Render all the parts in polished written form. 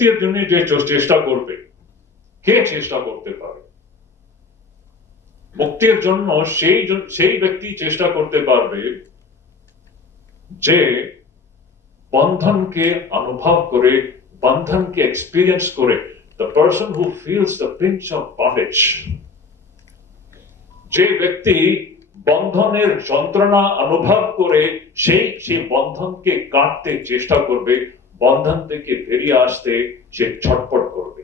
মুক্তির জন্য যে চেষ্টা করবে, কে চেষ্টা করতে পারে? মুক্তির জন্য সেই ব্যক্তি চেষ্টা করতে পারবে যে বন্ধনকে অনুভব করে, বন্ধনকে এক্সপিরিয়েন্স করে। The person who feels the pinch of bondage, যে ব্যক্তি বন্ধনের যন্ত্রণা অনুভব করে সেই বন্ধনকে কাটতে চেষ্টা করবে, বন্ধন থেকে বেরিয়ে আসতে সে ছটফট করবে।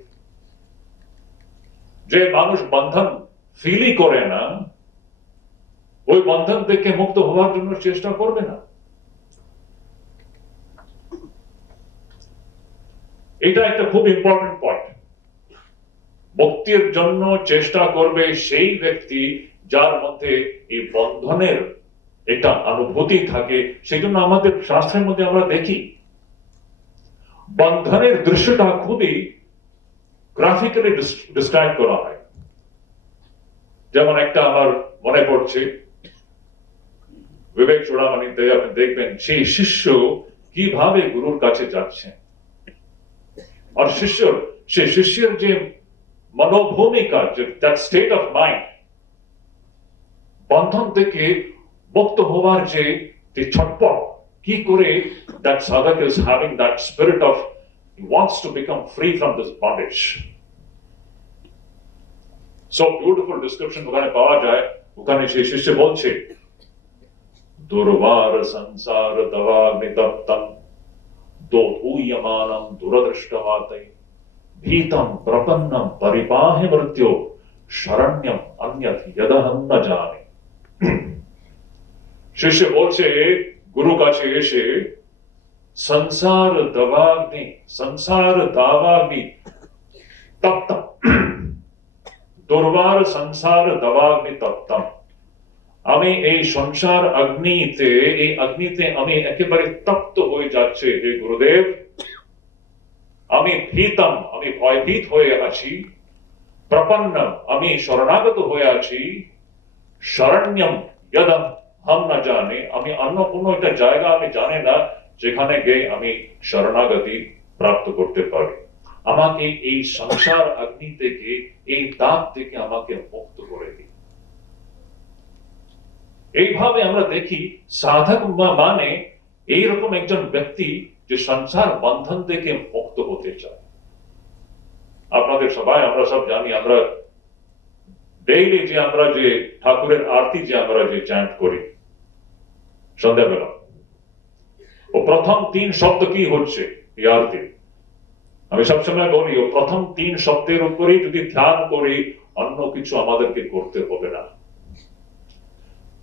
যে মানুষ বন্ধন ফিলই করে না, ওই বন্ধন থেকে মুক্ত হওয়ার জন্য চেষ্টা করবে না। এটা একটা খুব ইম্পর্টেন্ট পয়েন্ট। মুক্তির জন্য চেষ্টা করবে সেই ব্যক্তি যার মধ্যে এই বন্ধনের একটা অনুভূতি থাকে। সেই জন্য আমাদের শাস্ত্রের মধ্যে আমরা দেখি বন্ধনের দৃশ্যটা খুবই গ্রাফিক্যালি ডিসক্রাইব করা হয়। যেমন একটা আমার মনে পড়ছে, বিবেক চূড়ামণিতে আপনি দেখবেন সেই শিষ্য কিভাবে গুরুর কাছে যাচ্ছে, আর শিষ্যের যে মনোভূমিকা, যে দ্যাট স্টেট অফ মাইন্ড, বন্ধন থেকে মুক্ত হওয়ার যে ছটপট, কি করে that sadhak is having that spirit of he wants to become free from this bondage. So beautiful description ওখানে পাওয়া যায়। ওখানে সেই শিষ্য বলছে, দুর্বার সংসার দবাগ্নি তপ্তম দোধূয়মানম দুরদৃষ্টবাতৈ ভীতম প্রপন্নম পরিপাহি মৃত্যু শরণ্যম অন্যথ যদহম ন জানে। শিষ্য বলছে গুরু কাছে এসে, সংসার দাবাগ্নি তপ্তম, দুর্বার সংসার দাবাগ্নি তপ্তম। আমি এই সংসার অগ্নিতে আমি একেবারে তপ্ত হয়ে যাচ্ছে হে গুরুদেব। আমি ভীতম, আমি ভয়ভীত হয়ে আছি। প্রপন্নম, আমি শরণাগত হয়ে আছি। শরণ্যম যদম হাম না জানে, আমি অন্য কোনো একটা জায়গা আমি জানি না যেখানে গিয়ে আমি শরণাগতি প্রাপ্ত করতে পারি। আমাকে এই সংসার অগ্নি থেকে, এই তাপ থেকে আমাকে মুক্ত করে দিন। এইভাবে আমরা দেখি সাধক মানে এইরকম একজন ব্যক্তি যে সংসার বন্ধন থেকে মুক্ত হতে চায়। আপনাদের সবাই আমরা সব জানি, আমরা ডেইলি যে আমরা যে ঠাকুরের আরতি যে আমরা যে চ্যান্ট করি সন্ধ্যাবেলা, ও প্রথম 3 শব্দ কি হচ্ছে এই আরতি? আমি সবসময় বলি, ও প্রথম 3 শব্দের উপরেই যদি ধ্যান করি, অন্য কিছু আমাদেরকে করতে হবে না।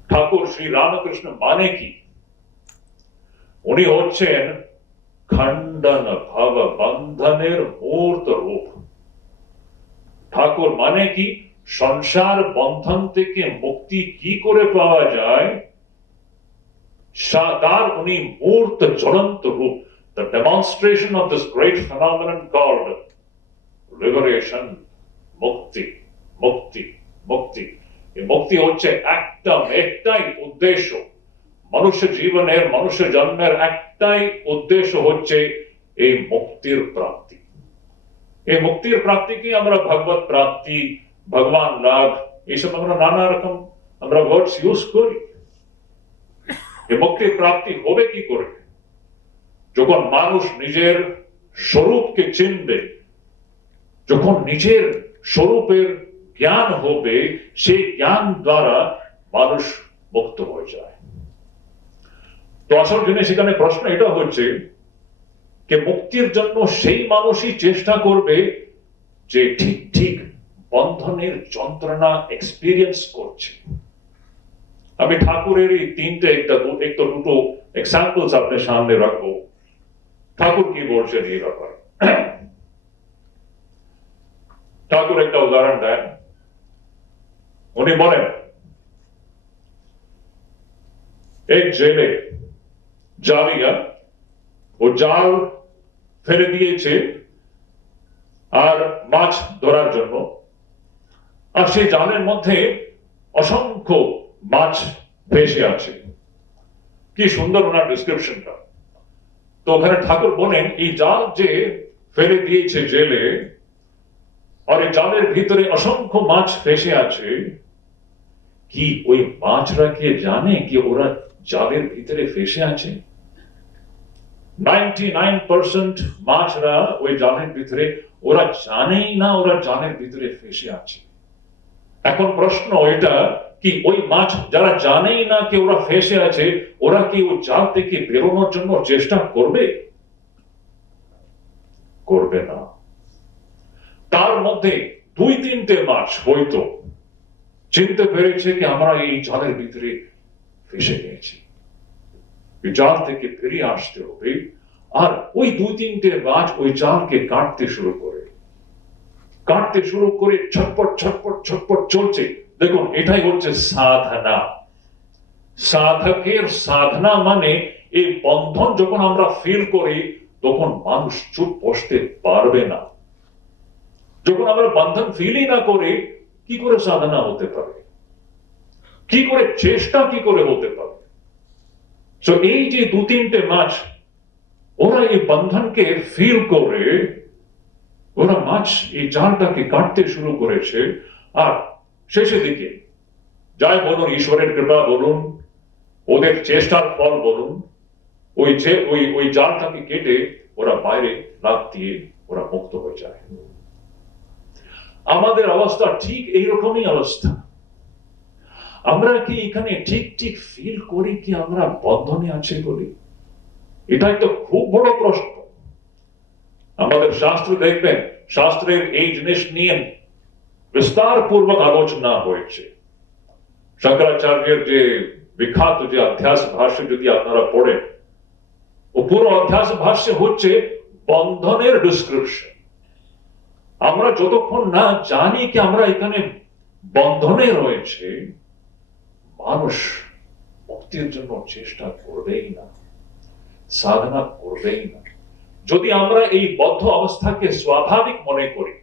ঠাকুর শ্রী রামকৃষ্ণ মানে কি? উনি হচ্ছেন খণ্ডন ভব বন্ধনের মূর্ত রূপ। ঠাকুর মানে কি? সংসার বন্ধন থেকে মুক্তি কি করে পাওয়া যায়, তার উনি মূর্ত জ্বলন্ত রূপ। The demonstration of this great phenomenon called liberation, mukti, mukti, mukti. এই মুক্তি হচ্ছে একটাই উদ্দেশ্য। মনুষ্য জীবনের, মনুষ্য জন্মের একটাই উদ্দেশ্য হচ্ছে এই মুক্তির প্রাপ্তি। এই মুক্তির প্রাপ্তিকে আমরা ভগবত প্রাপ্তি, ভগবান লাভ, এইসব আমরা নানা রকম আমরা ওয়ার্ডস ইউজ করি। এই মুক্তির প্রাপ্তি হবে কি করে? যখন মানুষ নিজের স্বরূপকে চিনবে, যখন নিজের স্বরূপের জ্ঞান হবে, সেই জ্ঞান দ্বারা মানুষ মুক্ত হয়ে যায়। তো আসল জিনিস এখানে প্রশ্ন এটা হচ্ছে যে মুক্তির জন্য সেই মানুষই চেষ্টা করবে যে ঠিক বন্ধনের যন্ত্রণা এক্সপিরিয়েন্স করছে। আমি ঠাকুরের এই 3টে দুটো এক্সাম্পলস আপনার সামনে রাখবো। ঠাকুর কি বলছেন এই ব্যাপারে? ঠাকুর একটা উদাহরণ দেন। উনি বলেন, এক জেলে জালিয়া ও জাল ফেলে দিয়েছে আর মাছ ধরার জন্য, আর সেই জালের মধ্যে অসংখ্য মাছ ভেসে আছে। কি সুন্দর ওনার ডিসক্রিপশনটা। তো ওখানে ঠাকুর বলেন, এই জাল যে ফেলে দিয়েছে জেলে, আর এই জালের ভিতরে অসংখ্য মাছ ফেসে আছে, কি ওই মাছরা কে জানে কি ওরা জালের ভিতরে ফেসে আছে? 99% মাছরা ওই জালের ভিতরে, ওরা জানেই না ওরা জালের ভিতরে ফেসে আছে। এখন প্রশ্ন এটা, কি ওই মাছ যারা জানেই না কি ওরা ফেসে আছে, ওরা কি ওই জাল থেকে বেরোনোর জন্য চেষ্টা করবে? করবে না। তার মধ্যে 2-3টে মাছ হয়তো চিনতে পেরেছে কি আমরা এই জালের ভিতরে ফেসে গেছি, জাল থেকে বেরিয়ে আসতে হবে। আর ওই 2-3টে মাছ ওই জালকে কাটতে শুরু করে ছটপট ছটপট ছটপট চলছে। দেখুন, এটাই হচ্ছে সাধনা। সাধকের সাধনা মানে এই বন্ধন যখন আমরা ফিল করি, তখন মানুষ চুপ বসতে পারবে না। যখন আমরা বন্ধন ফিলই না করে, কি করে সাধনা হতে পারে? কি করে চেষ্টা কি করে হতে পারে? তো এই যে 2-3টে মাছ, ওরা এই বন্ধনকে ফিল করে, ওরা মাছ এই জালটাকে কাটতে শুরু করেছে। আর শেষের দিকে যাই বলুন, ঈশ্বরের কৃপা বলুন, ওদের চেষ্টার ফল বলুন, ওই জালটাকে কেটে ওরা বাইরে লাফ দিয়ে ওরা মুক্ত হয়ে যায়। আমাদের অবস্থা ঠিক এইরকমই অবস্থা। আমরা কি এখানে ঠিক ঠিক ফিল করি কি আমরা বন্ধনে আছি বলি? এটাই তো খুব বড় প্রশ্ন। আমাদের শাস্ত্র দেখবেন, শাস্ত্রের এই জিনিস নিয়ে বিস্তার পূর্বক আলোচনা হয়েছে। শঙ্করাচার্যের যে বিখ্যাত যে অধ্যাস ভাষ্য যদি আপনারা পড়েন, ও পুরো অধ্যাস ভাষ্য হচ্ছে বন্ধনের ডিসক্রিপশন। আমরা যতক্ষণ না জানি কি আমরা এখানে বন্ধনে রয়েছে, মানুষ মুক্তির জন্য চেষ্টা করবেই না, সাধনা করবেই না। যদি আমরা এই বদ্ধ অবস্থাকে স্বাভাবিক মনে করি,